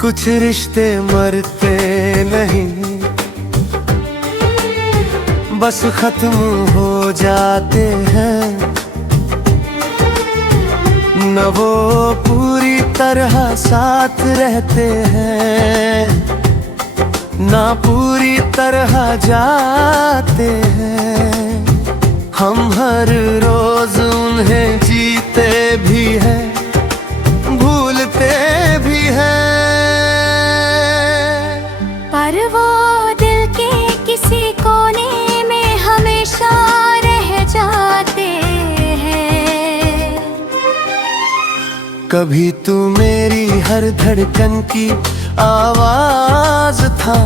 कुछ रिश्ते मरते नहीं, बस खत्म हो जाते हैं। न वो पूरी तरह साथ रहते हैं, ना पूरी तरह जाते हैं। हम हर रोज उन्हें जीते भी हैं, भूलते भी हैं। पर वो दिल के किसी कोने में हमेशा रह जाते हैं। कभी तू मेरी हर धड़कन की आवाज था,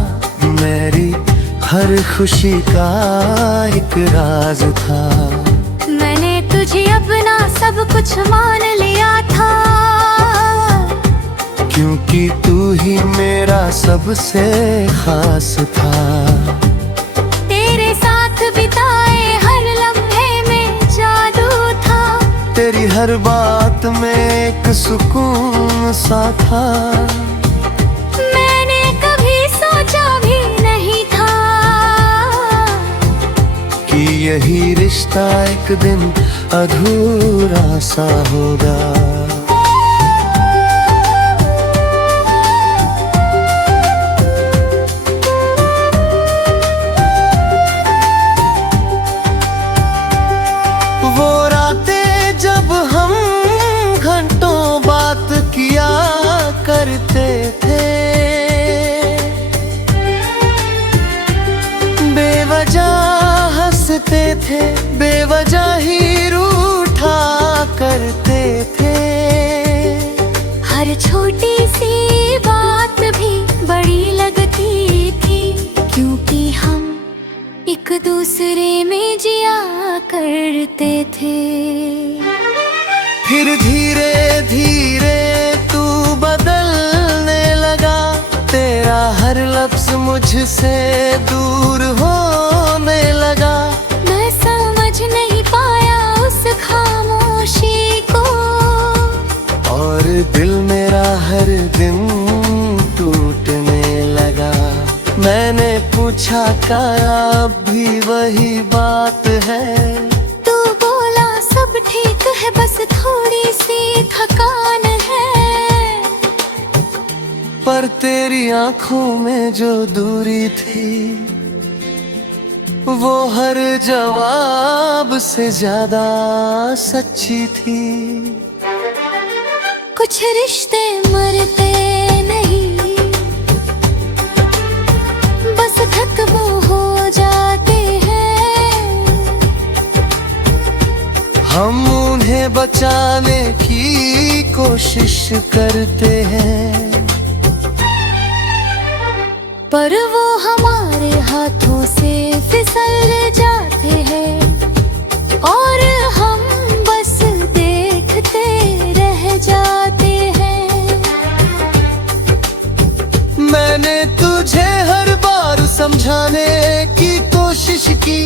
मेरी हर खुशी का एक राज था। मैंने तुझे अपना सब कुछ मान लिया था, क्योंकि तू ही मेरा सबसे खास था। तेरे साथ बिताए हर लम्हे में जादू था, तेरी हर बात में एक सुकून सा था। मैंने कभी सोचा भी नहीं था कि यही रिश्ता एक दिन अधूरा सा होगा। वो रातें जब हम घंटों बात किया करते थे, बेवजह हंसते थे, बेवजह ही रूठा करते थे। हर छोटी सी बात भी बड़ी लगती थी, क्योंकि हम एक दूसरे में जिया करते थे। फिर धीरे धीरे तू बदलने लगा, तेरा हर लफ्ज मुझसे दूर होने लगा। मैं समझ नहीं पाया उस खामोशी को, और दिल मेरा हर दिन टूटने लगा। मैंने पूछा क्या अब भी वही बात है? तू बोला सब ठीक है, बस थोड़ी सी थकान है। पर तेरी आंखों में जो दूरी थी, वो हर जवाब से ज्यादा सच्ची थी। कुछ रिश्ते मरते नहीं, बस खत्म हो जाते हैं। हम उन्हें बचाने की कोशिश करते हैं, पर वो हमारे हाथों से फिसल जाते हैं, और हम बस देखते रह जाते हैं। मैंने तुझे हर बार समझाने की कोशिश की,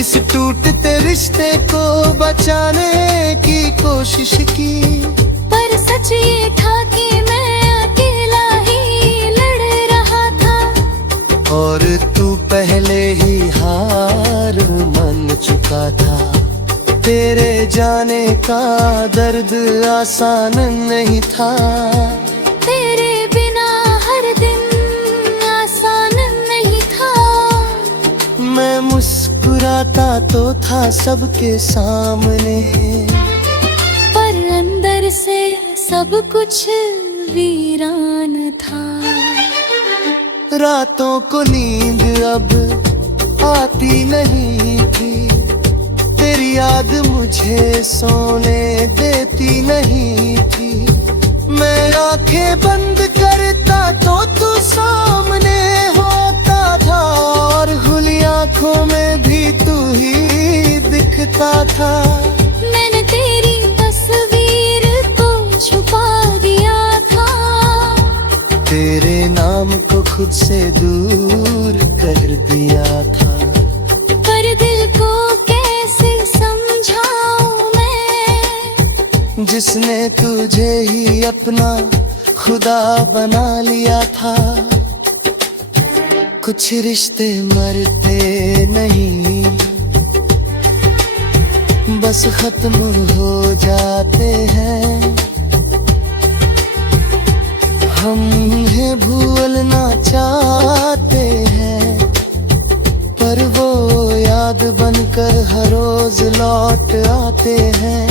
इस टूटते रिश्ते को बचाने की कोशिश की। पर सच ये था कि मैं अकेला ही लड़ रहा था, और तू पहले ही हार मान चुका था। तेरे जाने का दर्द आसान नहीं था, तेरे बिना हर दिन आसान नहीं था। मैं मुस्कुराता तो था सबके सामने, पर अंदर से सब कुछ वीरान था। रातों को नींद अब आती नहीं थी, तेरी याद मुझे सोने देती नहीं थी। मैं आंखें बंद करता तो तू सामने होता था, और खुली आंखों में भी तू ही दिखता था। मैंने तेरी तस्वीर को छुपा दिया था, तेरे नाम को खुद से दूर कर दिया था। पर दिल को कैसे समझाऊं मैं, जिसने तुझे ही अपना खुदा बना लिया था। कुछ रिश्ते मरते नहीं, बस खत्म हो जाते हैं। हम उन्हें भूलना चाहते हैं, पर वो याद बनकर हर रोज लौट आते हैं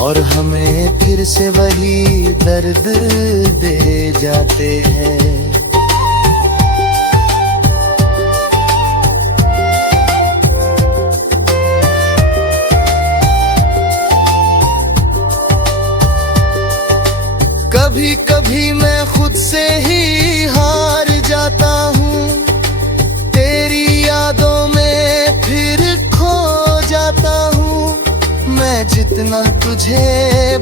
और हमें फिर से वही दर्द दे जाते हैं। कभी कभी मैं खुद से ही हार जाता हूँ, तेरी यादों में फिर खो जाता हूँ। मैं जितना तुझे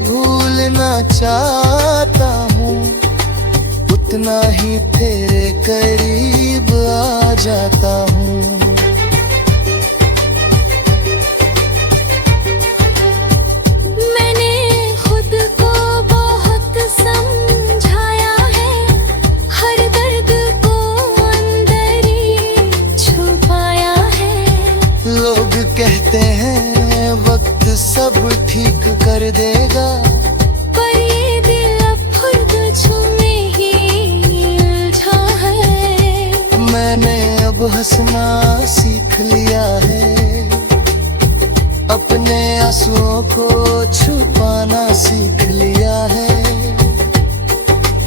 भूलना चाहता हूँ, उतना ही तेरे करीब आ जाता हूँ। कहते हैं वक्त सब ठीक कर देगा, पर ये दिल अब खुद में ही उलझा है। मैंने अब हंसना सीख लिया है, अपने आंसुओं को छुपाना सीख लिया है।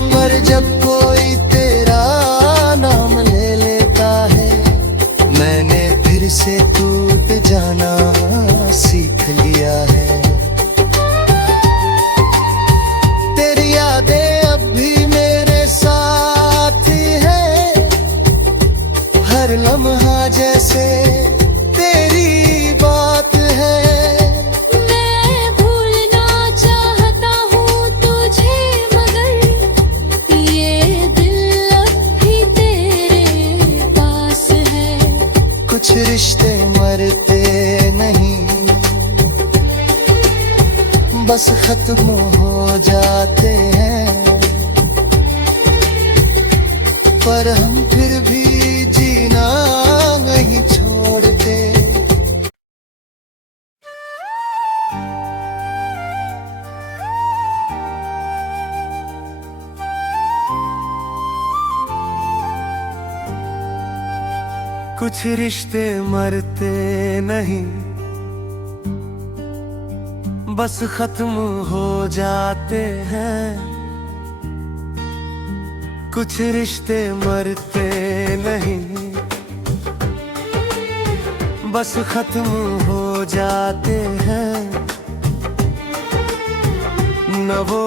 पर जब कोई तेरा नाम ले लेता है, मैंने फिर से टूट जाना सीख लिया है। तेरी यादें अब भी मेरे साथ है, हर लम्हा जैसे तेरी बात है। मैं भूलना चाहता हूँ तुझे, मगर ये दिल अब भी तेरे पास है। कुछ रिश्ते मरते नहीं, बस खत्म हो जाते हैं, पर हम फिर भी जीना नहीं छोड़ते। कुछ रिश्ते मरते नहीं, बस खत्म हो जाते हैं। कुछ रिश्ते मरते नहीं, बस खत्म हो जाते हैं। न वो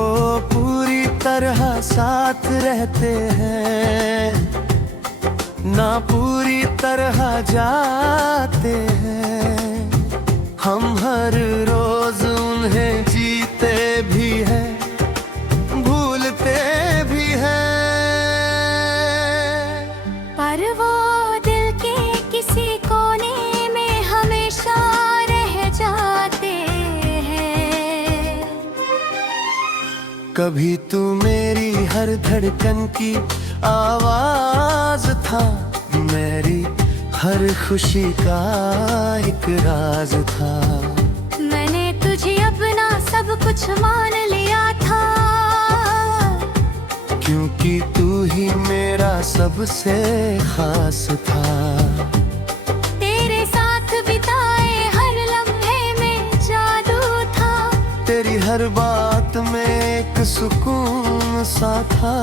पूरी तरह साथ रहते हैं, ना पूरी तरह जाते हैं। हम हर रोज उन्हें जीते भी हैं, भूलते भी हैं। पर वो दिल के किसी कोने में हमेशा रह जाते हैं। कभी तू मेरी हर धड़कन की आवाज था, मेरी हर खुशी का एक राज था। मैंने तुझे अपना सब कुछ मान लिया था, क्योंकि तू ही मेरा सबसे खास था। तेरे साथ बिताए हर लम्हे में जादू था, तेरी हर बात में एक सुकून सा था।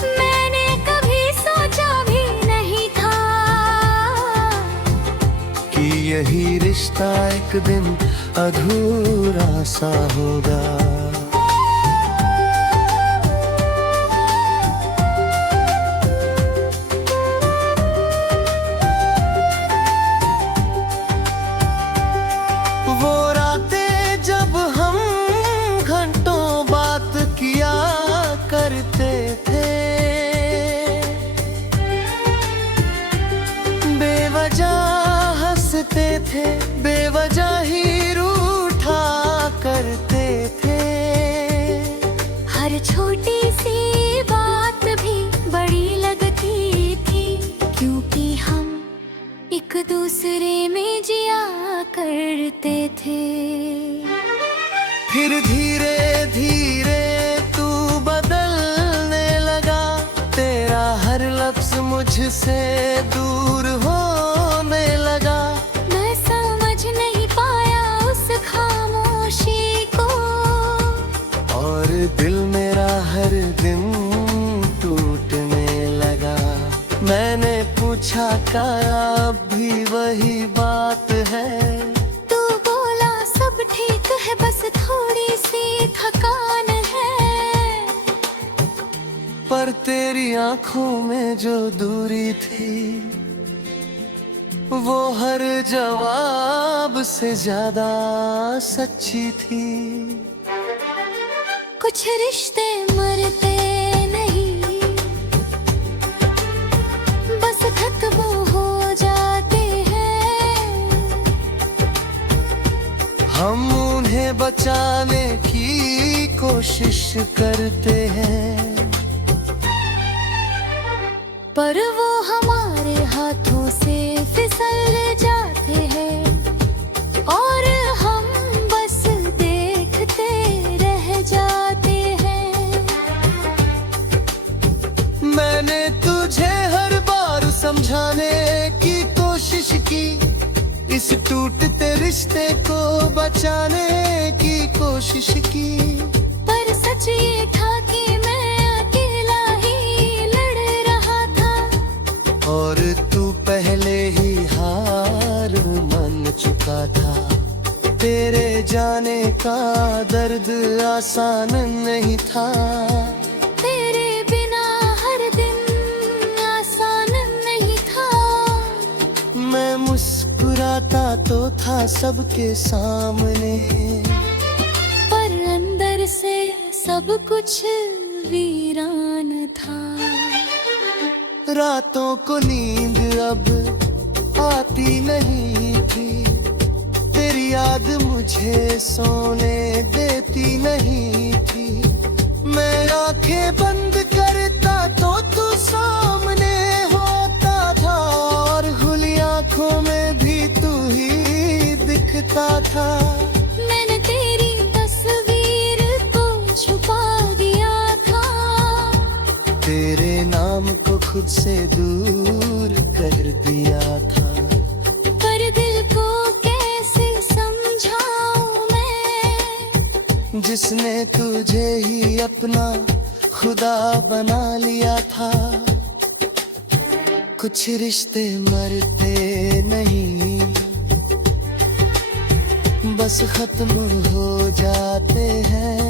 मैंने कभी सोचा भी नहीं था कि यही रिश्ता एक दिन अधूरा सा होगा। वो रातें जब हम घंटों बात किया करते थे, बेवजह हंसते थे, बेवजह ही रूठा करते थे। हर छोटी फिर धीरे धीरे तू बदलने लगा, तेरा हर लफ्ज मुझसे दूर होने लगा। मैं समझ नहीं पाया उस खामोशी को, और दिल मेरा हर दिन टूटने लगा। मैंने पूछा क्या अब भी वही बात है? तू बोला सब ठीक है, बस थोड़ी सी थकान है। पर तेरी आंखों में जो दूरी थी, वो हर जवाब से ज्यादा सच्ची थी। कुछ रिश्ते मरते नहीं, बस खत्म हो जाते हैं। हम उन्हें बचाने की कोशिश करते हैं, पर वो हमारे हाथों से फिसल जाते हैं, और हम बस देखते रह जाते हैं। मैंने तुझे हर बार समझाने की कोशिश की, इस टूटते रिश्ते को बचाने की कोशिश की। पर सच ये था कि मैं अकेला ही लड़ रहा था, और तू पहले ही हार मान चुका था। तेरे जाने का दर्द आसान नहीं था, तेरे बिना हर दिन आसान नहीं था। मैं मुस्कुराता तो था सबके सामने, पर अंदर से सब कुछ वीरान था। रातों को नींद अब आती नहीं थी, तेरी याद मुझे सोने देती नहीं थी। मैं आंखें बंद करता तो तू सामने होता था, और खुली आंखों में भी तू ही दिखता था। मैंने तेरी तस्वीर को छुपा दिया था, तेरे नाम को खुद से दूर कर दिया था। पर दिल को कैसे समझाऊं मैं, जिसने तुझे ही अपना खुदा बना लिया था। कुछ रिश्ते मरते नहीं, बस खत्म हो जाते हैं।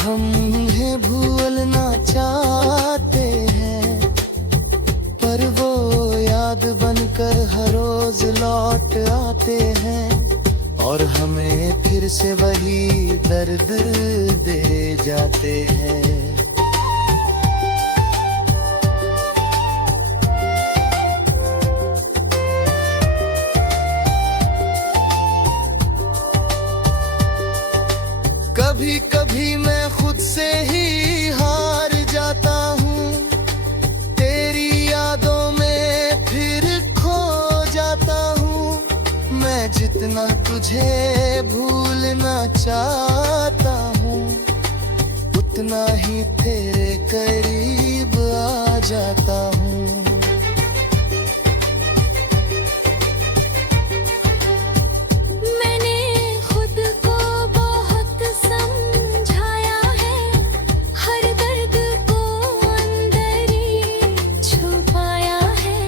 हम उन्हें भूलना चाहते हैं, पर वो याद बनकर हर रोज लौट आते हैं, और हमें फिर से वही दर्द दे जाते हैं। कभी कभी मैं खुद से ही हार जाता हूँ, तेरी यादों में फिर खो जाता हूँ। मैं जितना तुझे भूलना चाहता हूँ, उतना ही तेरे करीब आ जाता हूँ। मैंने खुद को बहुत समझाया है, हर दर्द को अंदर ही छुपाया है।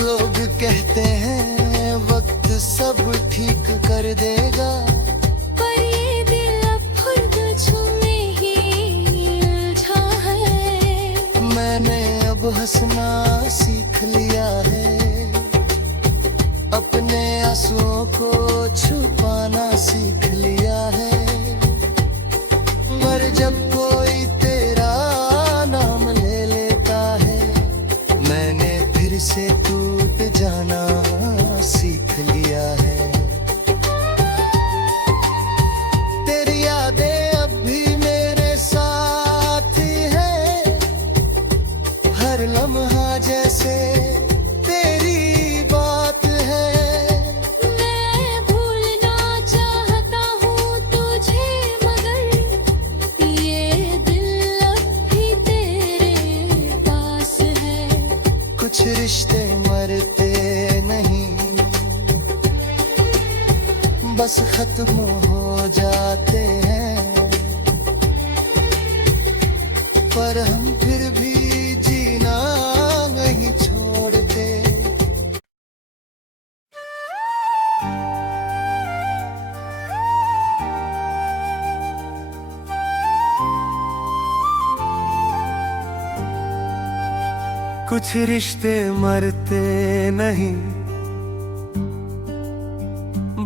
लोग कहते हैं वक्त सब ठीक कर देगा, पर ये दिल अब खुद में ही उलझा है। मैंने अब हंसना सीख लिया है, अपने आंसुओं को छुपाना सीख लिया है। पर जब कोई तेरा नाम ले लेता है, मैंने फिर से टूट जाना सीख लिया है। तेरी यादें अब भी मेरे साथ हैं, हर लम्हा जैसे तेरी बात है। मैं भूलना चाहता रिश्ते मरते नहीं, बस खत्म हो जाते हैं। पर हम फिर भी जीना नहीं छोड़ते। कुछ रिश्ते मरते नहीं,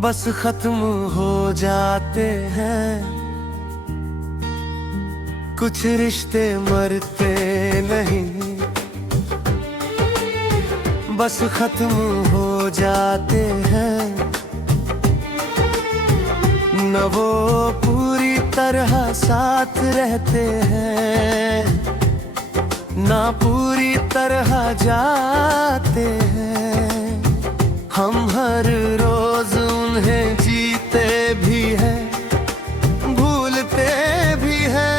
बस खत्म हो जाते हैं। कुछ रिश्ते मरते नहीं, बस खत्म हो जाते हैं। न वो पूरी तरह साथ रहते हैं, ना पूरी तरह जाते हैं। हम हर रोज उन्हें जीते भी हैं, भूलते भी हैं।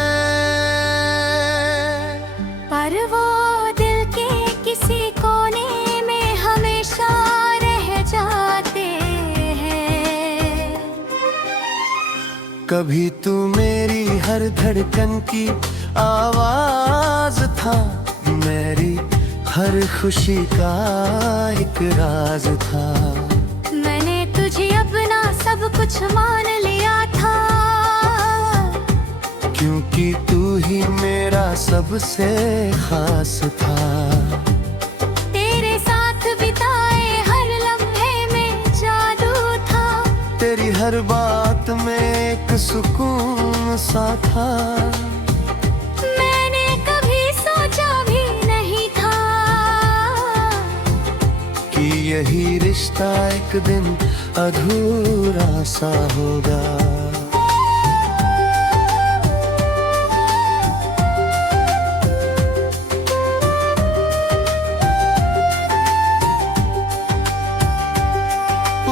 पर वो दिल के किसी कोने में हमेशा रह जाते हैं। कभी तू मेरी हर धड़कन की आवाज था, मेरी हर खुशी का एक राज था। मैंने तुझे अपना सब कुछ मान लिया था, क्योंकि तू ही मेरा सबसे खास था। तेरे साथ बिताए हर लम्हे में जादू था, तेरी हर बात में एक सुकून सा था। मैंने कभी सोचा भी नहीं था कि यही रिश्ता एक दिन अधूरा सा होगा।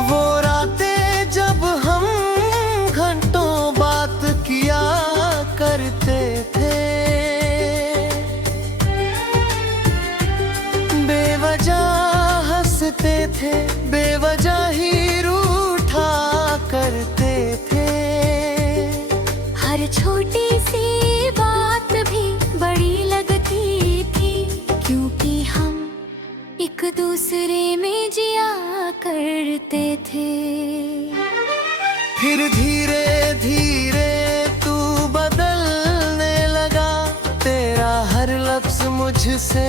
वो रातें जब हम घंटों बात किया करते थे, बेवजह हंसते थे, बेवजह ही रूठा करते थे। हर छोटी सी बात भी बड़ी लगती थी, क्योंकि हम एक दूसरे में जिया करते थे। फिर धीरे धीरे तू बदलने लगा, तेरा हर लफ्ज मुझसे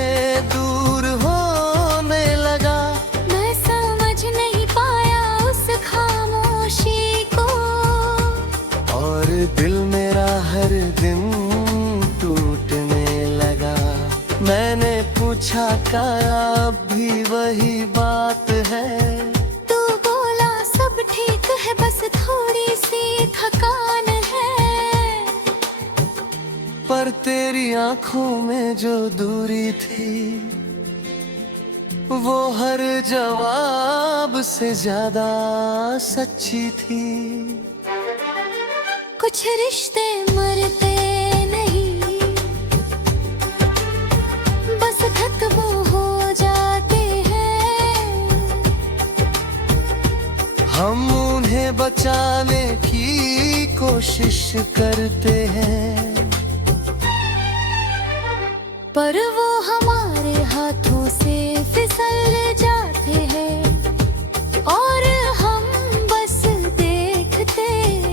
दूर होने लगा। मैं समझ नहीं पाया उस खामोशी को, और दिल मेरा हर दिन टूटने लगा। मैंने पूछा क्या अब भी वही बात है? तू बोला सब ठीक है, बस थोड़ी सी थकान है। पर तेरी आंखों में जो दूरी थी, वो हर जवाब से ज्यादा सच्ची थी। कुछ रिश्ते मरते नहीं, बस खत्म हो जाते हैं। हम उन्हें बचाने की कोशिश करते हैं, पर वो हमारे हाथों से फिसल जाते हैं, और हम बस देखते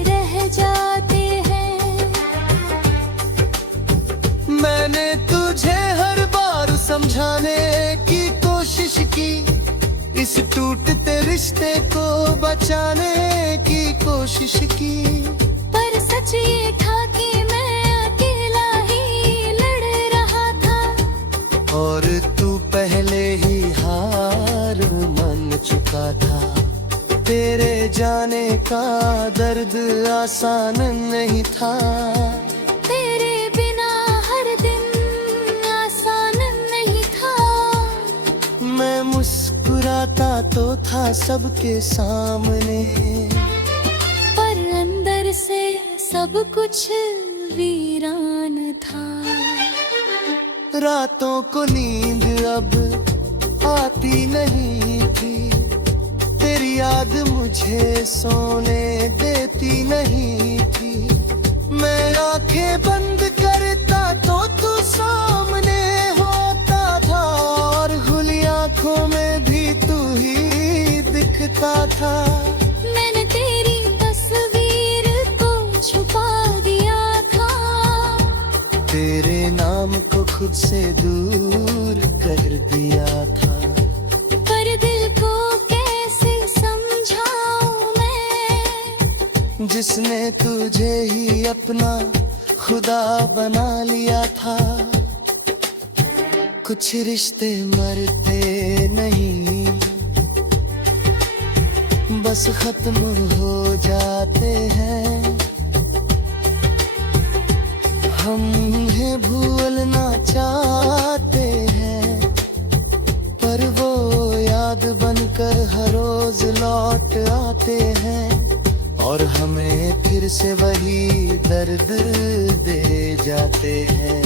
रह जाते हैं। मैंने तुझे हर बार समझाने की कोशिश की, इस टूटते रिश्ते को बचाने की कोशिश की। पर सच ये था कि मैं अकेला ही लड़ रहा था, और तू पहले ही हार मान चुका था। तेरे जाने का दर्द आसान नहीं था, तेरे बिना हर दिन आसान नहीं था। मैं मुस्कुराता तो था सबके सामने, पर अंदर से सब कुछ वीरान था। रातों को नींद अब आती नहीं थी, तेरी याद मुझे सोने देती नहीं थी। मैं आंखें बंद करता तो तू सामने होता था, और खुली आंखों में भी तू ही दिखता था। मैंने तेरी तस्वीर को छुपा दिया था, तेरे नाम को खुद से दूर कर दिया था। पर दिल को कैसे समझाऊं मैं, जिसने तुझे ही अपना खुदा बना लिया था। कुछ रिश्ते मरते नहीं, बस खत्म हो जाते हैं। हम उन्हें भूलना चाहते हैं, पर वो याद बनकर हर रोज लौट आते हैं, और हमें फिर से वही दर्द दे जाते हैं।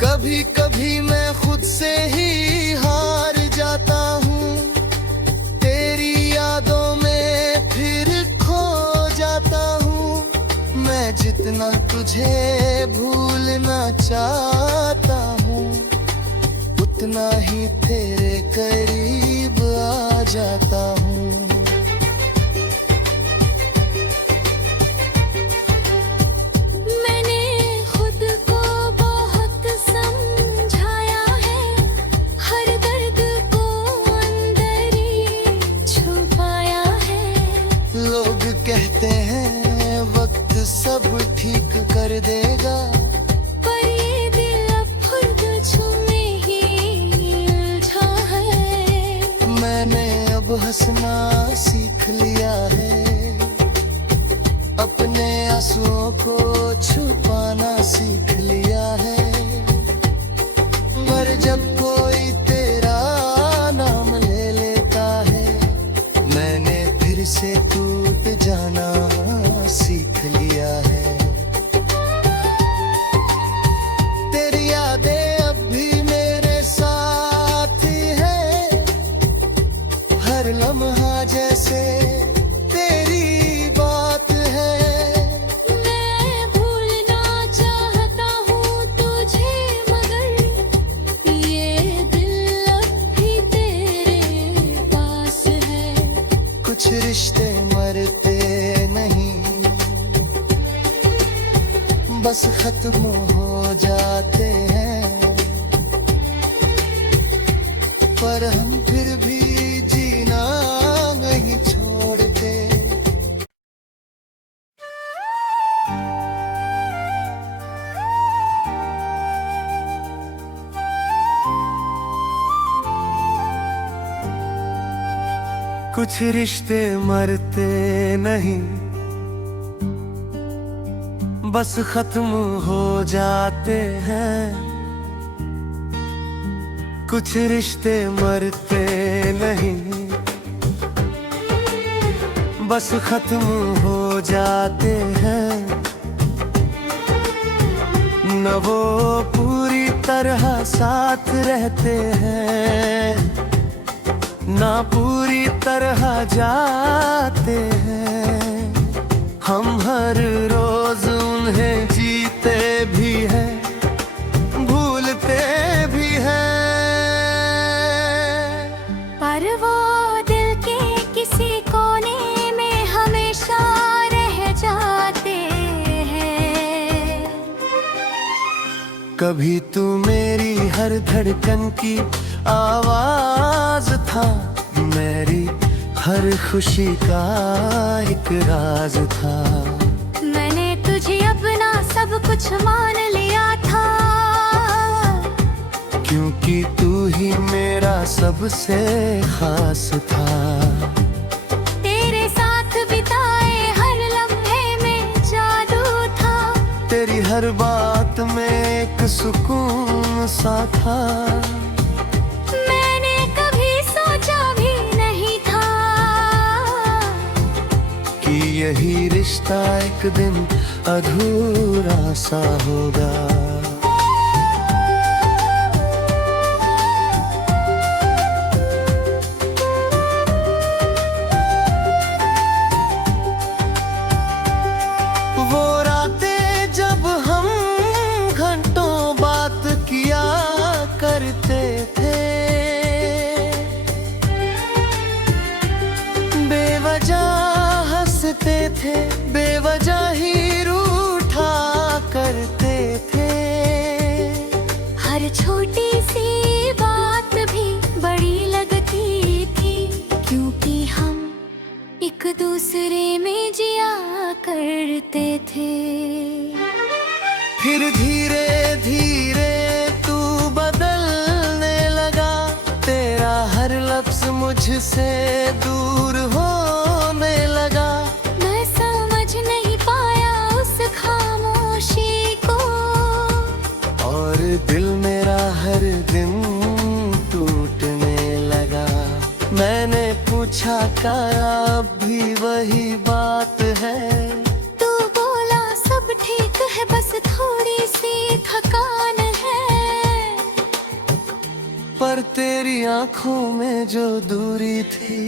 कभी कभी मैं खुद से ही हार जाता हूँ, तेरी यादों में फिर खो जाता हूँ। मैं जितना तुझे भूलना चाहता हूँ, उतना ही तेरे करीब आ जाता हूँ। कहते हैं वक्त सब ठीक कर देगा, पर ये दिल अब खुद में ही उलझा है। मैंने अब हंसना सीख लिया है, अपने आंसुओं को छुपाना सीख लिया है। पर जब कोई तेरा नाम ले लेता है, मैंने फिर से टूट जाना सीख लिया है। तेरी यादें अब भी मेरे साथ हैं, हर लम्हा जैसे तेरी बात है। मैं भूलना चाहता हूँ तुझे, मगर ये दिल अब भी तेरे पास है। कुछ रिश्ते मरते नहीं, बस खत्म हो जाते हैं, पर हम फिर भी जीना नहीं छोड़ते। कुछ रिश्ते मरते नहीं, बस खत्म हो जाते हैं। कुछ रिश्ते मरते नहीं, बस खत्म हो जाते हैं। न वो पूरी तरह साथ रहते हैं, ना पूरी तरह जाते हैं। हम हर रोज उन्हें जीते भी हैं, भूलते भी हैं। पर वो दिल के किसी कोने में हमेशा रह जाते हैं। कभी तू मेरी हर धड़कन की आवाज था, मेरी हर खुशी का एक राज था। मैंने तुझे अपना सब कुछ मान लिया था, क्योंकि तू ही मेरा सबसे खास था। तेरे साथ बिताए हर लम्हे में जादू था, तेरी हर बात में एक सुकून सा था। मैंने कभी सोचा भी नहीं था यही रिश्ता एक दिन अधूरा सा होगा। वो रातें जब हम घंटों बात किया करते थे, बेवजह हंसते थे, बेवजह ही रूठा करते थे। हर छोटी सी बात भी बड़ी लगती थी, क्योंकि हम एक दूसरे में जिया करते थे। फिर धीरे धीरे तू बदलने लगा, तेरा हर लफ्ज मुझसे दूर होने लगा। मैं समझ नहीं पाया उस खामोशी को, और दिल मेरा हर दिन टूटने लगा। मैंने पूछा क्या अब भी वही बात है? तू बोला सब ठीक है, बस थोड़ी सी थकान है। पर तेरी आंखों में जो दूरी थी,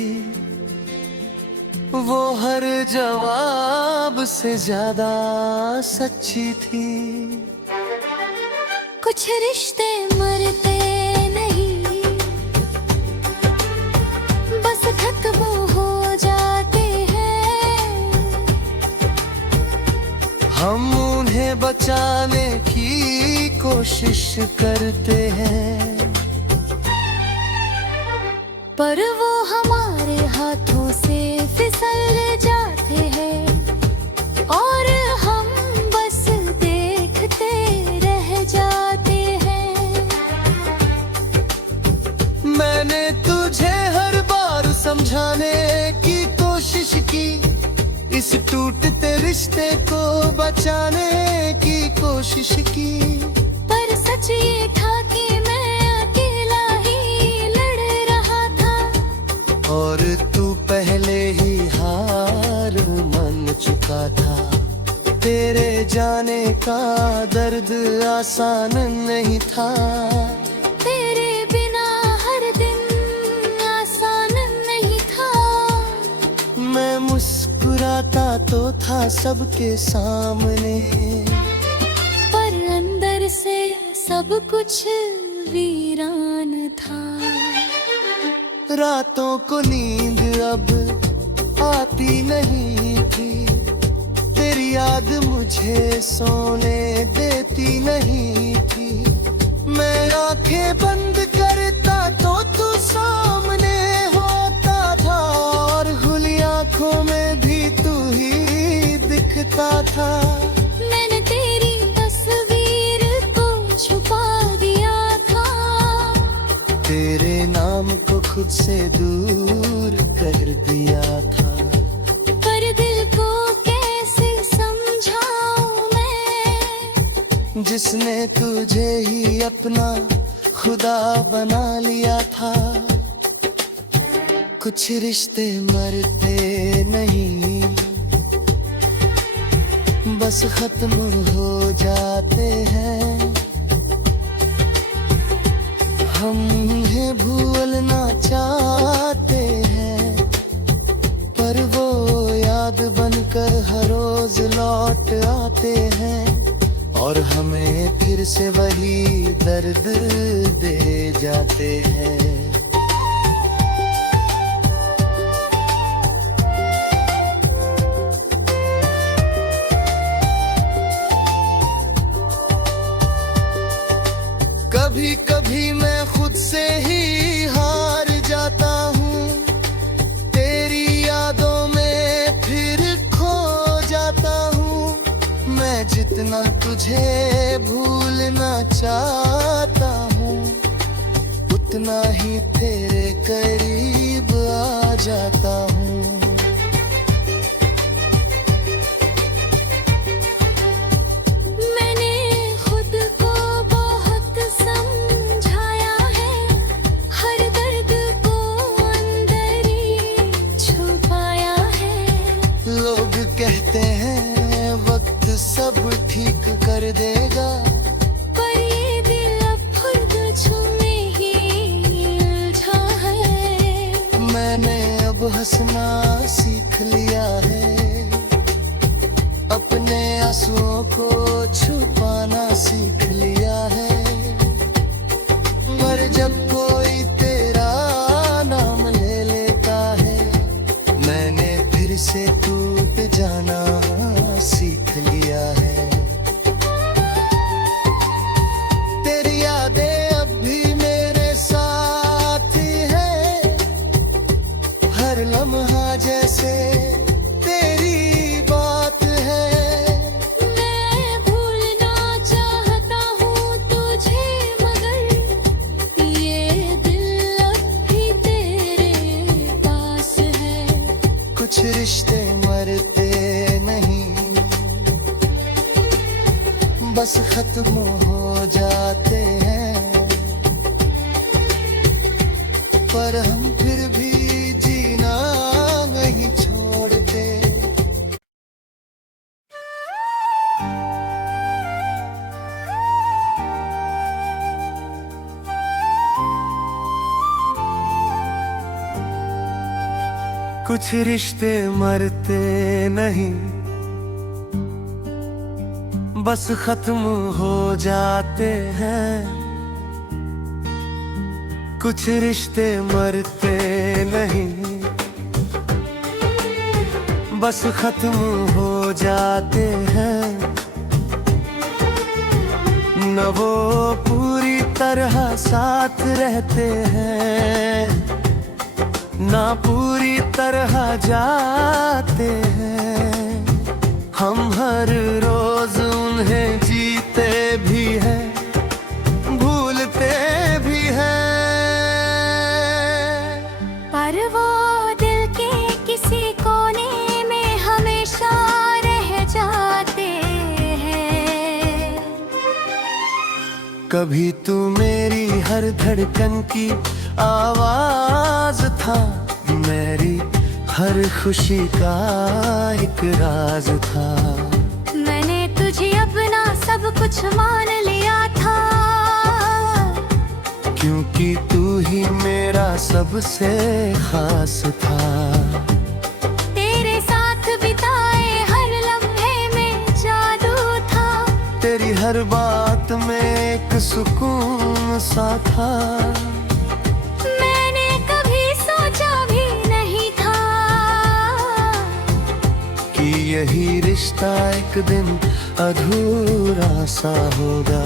वो हर जवाब से ज्यादा सच्ची थी। कुछ रिश्ते मरते नहीं, बस खत्म हो जाते हैं। हम उन्हें बचाने की कोशिश करते हैं, पर वो हमारे हाथों से फिसल जाते हैं, और हम बस देखते रह जाते हैं। मैंने तुझे हर बार समझाने की कोशिश की, इस टूटते रिश्ते को बचाने की कोशिश की। पर सच ये था कि मैं अकेला ही लड़ रहा था, और तू पहले ही हार मान चुका था। तेरे जाने का दर्द आसान नहीं था, तेरे बिना हर दिन आसान नहीं था। मैं मुस्कुराता तो था सबके सामने, पर अंदर से सब कुछ वीरान था। रातों को नींद अब आती नहीं थी, तेरी याद मुझे सोने देती नहीं थी। मैं आंखें बंद करता तो तू सामने होता था, और खुली आंखों में भी तू ही दिखता था। मैंने तेरी तस्वीर को छुपा दिया था, तेरे नाम को खुद से दूर कर दिया था। पर दिल को कैसे समझाऊं मैं, जिसने तुझे ही अपना खुदा बना लिया था। कुछ रिश्ते मरते नहीं, बस खत्म हो जाते हैं। हम उन्हें भूलना चाहते हैं, पर वो याद बनकर हर रोज लौट आते हैं, और हमें फिर से वही दर्द दे जाते हैं। कभी कभी मैं खुद से ही हार जाता हूँ, तेरी यादों में फिर खो जाता हूँ। मैं जितना तुझे भूलना चाहता हूँ, उतना ही तेरे करीब आ जाता हूँ। लोग हंसना सीख लिया है, अपने आंसुओं को छुपाना सीख लिया है। पर जब कोई तेरा नाम ले लेता है, मैंने फिर से टूट जाना सीख लिया है। तेरी यादें अब भी मेरे साथ है, हर लम्हा जैसे तेरी बात है। मैं भूलना चाहता हूँ तुझे, मगर ये दिल अब भी तेरे पास है। कुछ रिश्ते मरते नहीं, बस खत्म हो जाते हैं, पर हम फिर भी जीना नहीं छोड़ते। कुछ रिश्ते मरते नहीं, बस खत्म हो जाते हैं। कुछ रिश्ते मरते नहीं, बस खत्म हो जाते हैं। न वो पूरी तरह साथ रहते हैं, ना पूरी तरह जाते हैं। हम हर रोज उन्हें जीते भी हैं, भूलते भी हैं। पर वो दिल के किसी कोने में हमेशा रह जाते हैं। कभी तू मेरी हर धड़कन की आवाज था, मेरी हर खुशी का एक राज था। मैंने तुझे अपना सब कुछ मान लिया था, क्योंकि तू ही मेरा सबसे खास था। तेरे साथ बिताए हर लम्हे में जादू था, तेरी हर बात में एक सुकून सा था। मैंने कभी सोचा भी नहीं था कि यही रिश्ता एक दिन अधूरा सा होगा।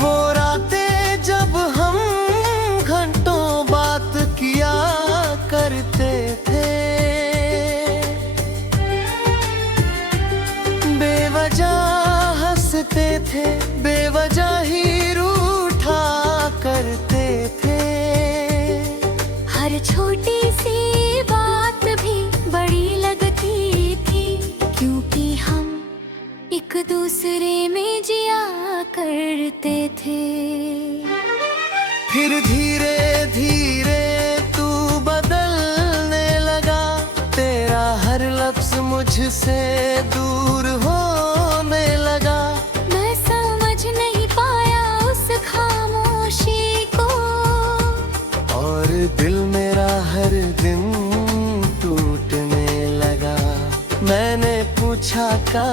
वो रातें जब हम घंटों बात किया करते थे, बेवजह हंसते थे, बेवजह ही रूठा करते थे। हर छोटी सी बात भी बड़ी लगती थी, क्योंकि हम एक दूसरे में जिया करते थे। फिर धीरे धीरे तू बदलने लगा, तेरा हर लफ्ज मुझसे दूर होने लगा। मैं समझ नहीं पाया उस खामोशी को, और दिल मेरा हर दिन टूटने लगा। मैंने पूछा क्या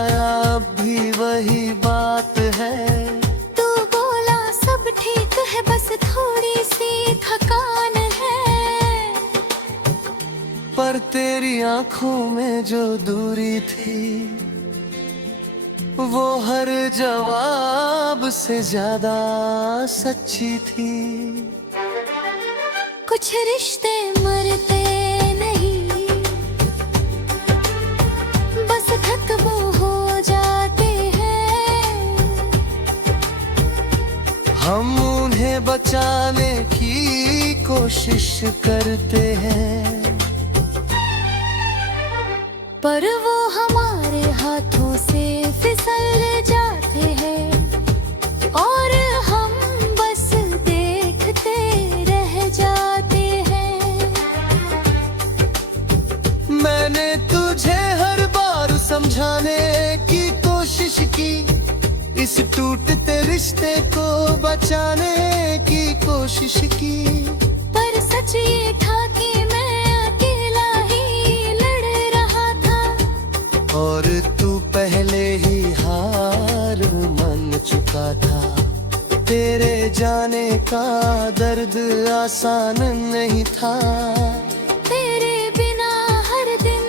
अब भी वही बात है? तू बोला सब ठीक है, बस थोड़ी सी थकान है। पर तेरी आंखों में जो दूरी थी, वो हर जवाब से ज्यादा सच्ची थी। कुछ रिश्ते मरते नहीं, बस खत्म हो जाते हैं। हम उन्हें बचाने की कोशिश करते हैं, पर वो हमारे हाथों से फिसल जाते हैं, और हम बस देखते रह जाते हैं। मैंने तुझे हर बार समझा समझाने की कोशिश की, इस टूटते रिश्ते को बचाने की कोशिश की। पर सच ये था कि मैं अकेला ही लड़ रहा था, और तू पहले ही हार मान चुका था। तेरे जाने का दर्द आसान नहीं था, तेरे बिना हर दिन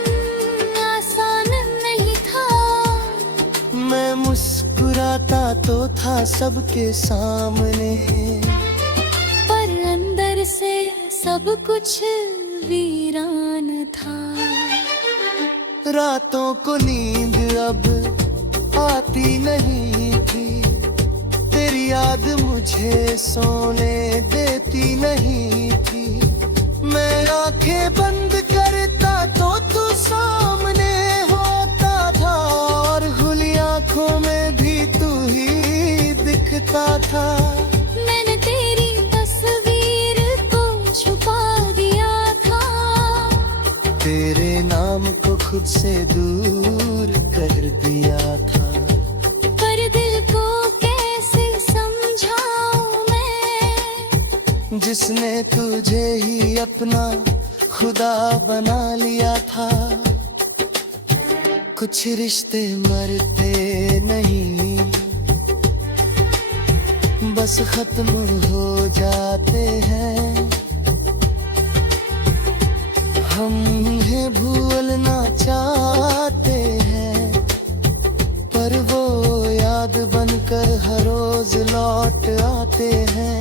आसान नहीं था। मैं मुस्कुराता तो था सबके सामने, पर अंदर से सब कुछ वीरान था। रातों को नींद अब आती नहीं थी, तेरी याद मुझे सोने देती नहीं थी। मैं आंखें बंद करता तो तू सामने होता था, और खुली आंखों में भी तू ही दिखता था। मैंने तेरी तस्वीर को छुपा दिया था, तेरे नाम को खुद से दूर कर दिया था। पर दिल को कैसे समझाऊं मैं, जिसने तुझे ही अपना खुदा बना लिया था। कुछ रिश्ते मरते नहीं, बस खत्म हो जाते हैं। हम उन्हें भूलना चाहते हैं, पर वो याद बनकर हर रोज लौट आते हैं,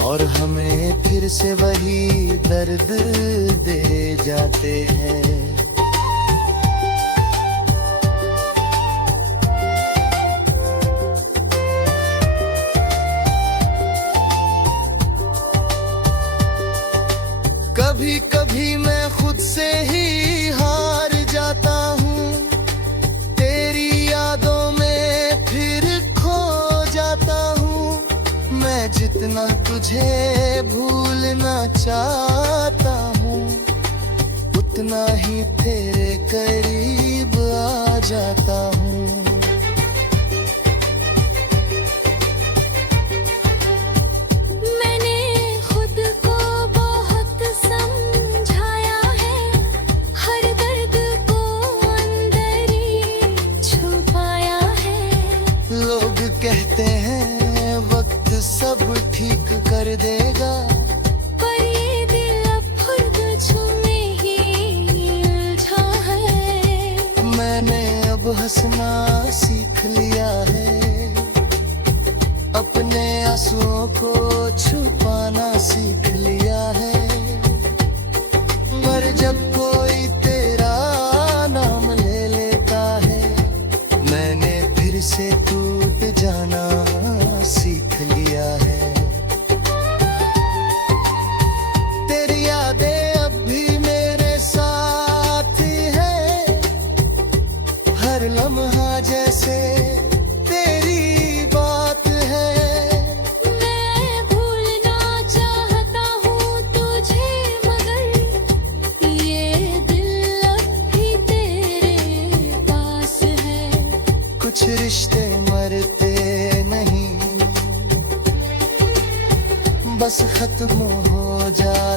और हमें फिर से वही दर्द दे जाते हैं। कभी कभी मैं खुद से ही हार जाता हूँ, तेरी यादों में फिर खो जाता हूँ। मैं जितना तुझे भूलना चाहता हूँ, उतना ही तेरे करीब आ जाता हूँ। कहते हैं वक्त सब ठीक कर देगा, पर ये दिल अब खुद में ही उलझा है। मैंने अब हंसना सीख लिया है, अपने आंसुओं को छुपाना सीख लिया है। पर जब कोई तेरा नाम ले लेता है, मैंने फिर से टूट जाना सीख लिया है। तेरी यादें अब भी मेरे साथ हैं, हर लम्हा जैसे तेरी बात है। मैं भूलना चाहता हूँ तुझे, मगर ये दिल अब भी तेरे पास है। कुछ रिश्ते मरते नहीं, बस खत्म हो जाते